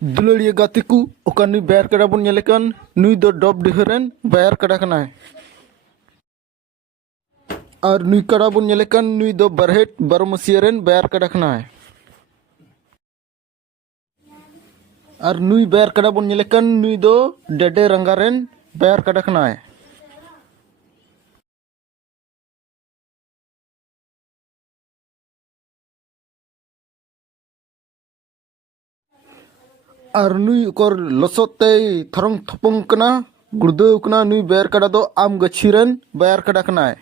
दुलड़िया गाते को ओका नुई बैर कड़ा बन नेलेकन नुई दो डब डिहरन बैर कड़ा कनाय और नुई कड़ा बन नेलेकन नुई दो बरहेट बरमसियरन बैर कड़ा कनाय और नुई बैर कड़ा बन नेलेकन नुई दो डेडे रंगारन बैर कड़ा कनाय और नुई उकर लसोते थरंग थपंग कना गुर्दो कना नुई बैर कड़ा दो आम गछिरन बैर कड़ा कनाय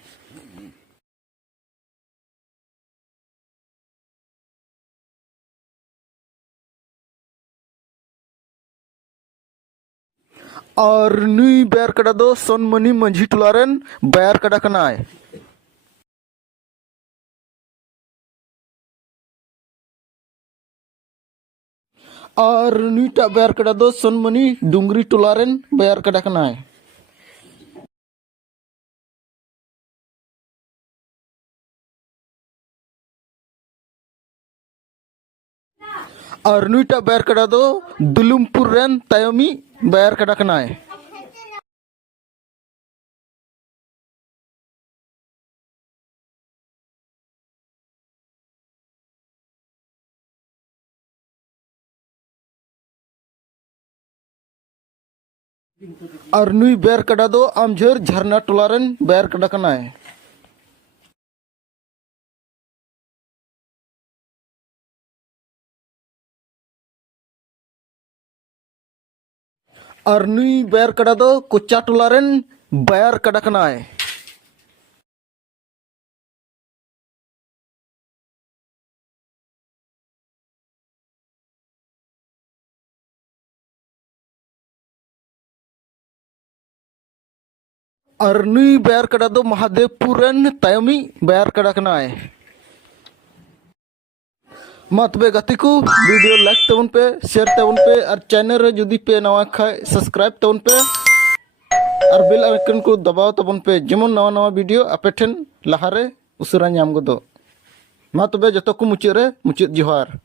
और नुई बैर कड़ा दो सोनमणि मंझी टुलारन बैर कड़ा कनाय और नुईटा बैर कड़ा दो सोनमणि डुंगरी टुलारन बैर कड़ा कनाय और नुईटा बैर कड़ा दो दुलुमपुर रन तायमी बैर कड़ा कनाय और नुई बैर कड़ा दो आमझर झरना टुलारन बैर कड़ा कनाय और नुई बैर कड़ा दो कोचा टुलारन बैर कड़ा कनाय और नुई बैर कड़ा दो महादेवपुर रन तायमी बैर कड़ा कनाय मा तबे गाती को वीडियो लाइक तबन पे शेयर तबन पे और चैनल रे जुदी पे नवा खाय सब्सक्राइब तबन पे और बेल आइकन को दबाव तबन पे जेमन नवा नवा वीडियो आपे ठेन लहारे उसरा नाम गदो मा तबे जतो को मुचाद जोहार।